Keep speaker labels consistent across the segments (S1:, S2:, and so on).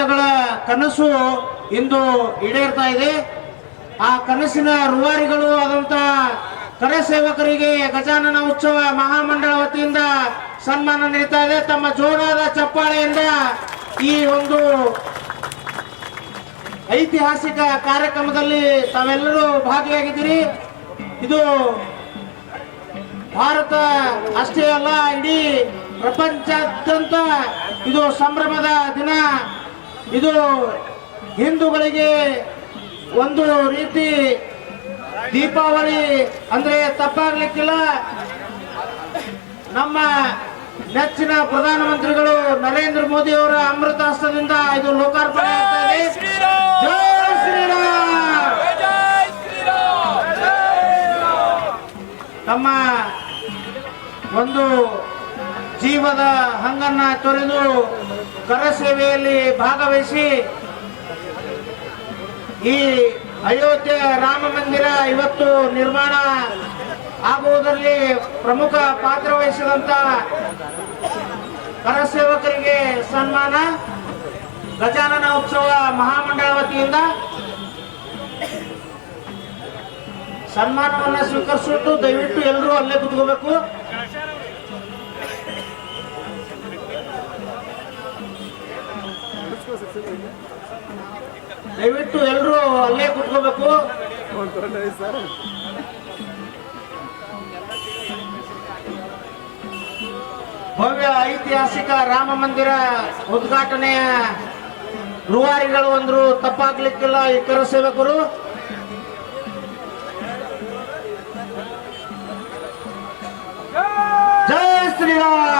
S1: ವರ್ಷಗಳ ಕನಸು ಇಂದು ಈಡೇರ್ತಾ ಇದೆ. ಆ ಕನಸಿನ ರೂವಾರಿಗಳು ಆದಂತ ಕರಸೇವಕರಿಗೆ ಗಜಾನನ ಉತ್ಸವ ಮಹಾಮಂಡಳ ವತಿಯಿಂದ ಸನ್ಮಾನ ನೀಡ್ತಾ ಇದೆ. ತಮ್ಮ ಜೋರಾದ ಚಪ್ಪಾಳೆಯಿಂದ ಈ ಒಂದು ಐತಿಹಾಸಿಕ ಕಾರ್ಯಕ್ರಮದಲ್ಲಿ ತಾವೆಲ್ಲರೂ ಭಾಗಿಯಾಗಿದ್ದೀರಿ. ಇದು ಭಾರತ ಅಷ್ಟೇ ಅಲ್ಲ, ಇಡೀ ಪ್ರಪಂಚಾದ್ಯಂತ ಇದು ಸಂಭ್ರಮದ ದಿನ. ಇದು ಹಿಂದೂಗಳಿಗೆ ಒಂದು ರೀತಿ ದೀಪಾವಳಿ ಅಂದ್ರೆ ತಪ್ಪಾಗ್ಲಿಕ್ಕಿಲ್ಲ. ನಮ್ಮ ನೆಚ್ಚಿನ ಪ್ರಧಾನಮಂತ್ರಿಗಳು ನರೇಂದ್ರ ಮೋದಿ ಅವರ ಅಮೃತ ಹಸ್ತದಿಂದ ಇದು ಲೋಕಾರ್ಪಣೆ ಆಗ್ತಾ ಇದೆ. ಜೈ ಶ್ರೀರಾಮ್! ತಮ್ಮ ಒಂದು ಜೀವದ ಹಂಗನ್ನ ತೊರೆದು ಕರಸೇವೆಯಲ್ಲಿ ಭಾಗವಹಿಸಿ ಈ ಅಯೋಧ್ಯೆ ರಾಮ ಮಂದಿರ ಇವತ್ತು ನಿರ್ಮಾಣ ಆಗುವುದರಲ್ಲಿ ಪ್ರಮುಖ ಪಾತ್ರ ವಹಿಸಿದಂತ ಕರಸೇವಕರಿಗೆ ಸನ್ಮಾನ. ಗಜಾನನ ಉತ್ಸವ ಮಹಾಮಂಡಳ ವತಿಯಿಂದ ಸನ್ಮಾನವನ್ನು ಸ್ವೀಕರಿಸಿಟ್ಟು ದಯವಿಟ್ಟು ಎಲ್ಲರೂ ಅಲ್ಲೇ ಕುತ್ಕೋಬೇಕು. ದಯವಿಟ್ಟು ಎಲ್ಲರೂ ಅಲ್ಲೇ ಕುತ್ಕೋಬೇಕು. ಭವ್ಯ ಐತಿಹಾಸಿಕ ರಾಮ ಮಂದಿರ ಉದ್ಘಾಟನೆಯ ರೂವಾರಿಗಳು ಅಂದ್ರು ತಪ್ಪಾಗ್ಲಿಕ್ಕಿಲ್ಲ ಈ ಕರಸೇವಕರು ಜಯ ಶ್ರೀರಾಮ್!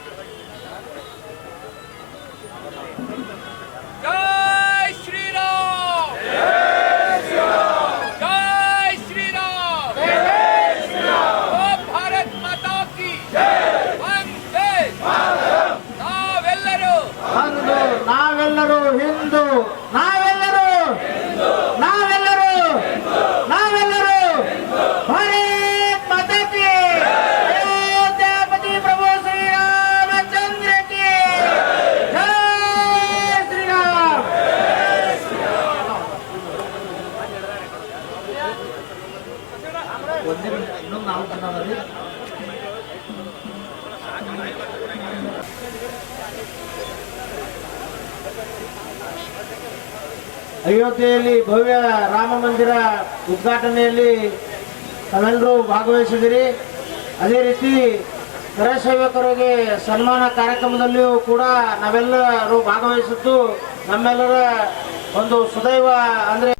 S1: ಒಂದೇ ಇನ್ನೊಂದು ನಾವು ಕನ್ನಡದಲ್ಲಿ ಅಯೋಧ್ಯೆಯಲ್ಲಿ ಭವ್ಯ ರಾಮ ಮಂದಿರ ಉದ್ಘಾಟನೆಯಲ್ಲಿ ತಾವೆಲ್ಲರೂ ಭಾಗವಹಿಸಿದಿರಿ ಅದೇ ರೀತಿ ಕರಸೇವಕರಿಗೆ ಸನ್ಮಾನ ಕಾರ್ಯಕ್ರಮದಲ್ಲಿಯೂ ಕೂಡ ನಾವೆಲ್ಲರೂ ಭಾಗವಹಿಸಿದ್ದು ನಮ್ಮೆಲ್ಲರ ಒಂದು ಸುದೈವ ಅಂದ್ರೆ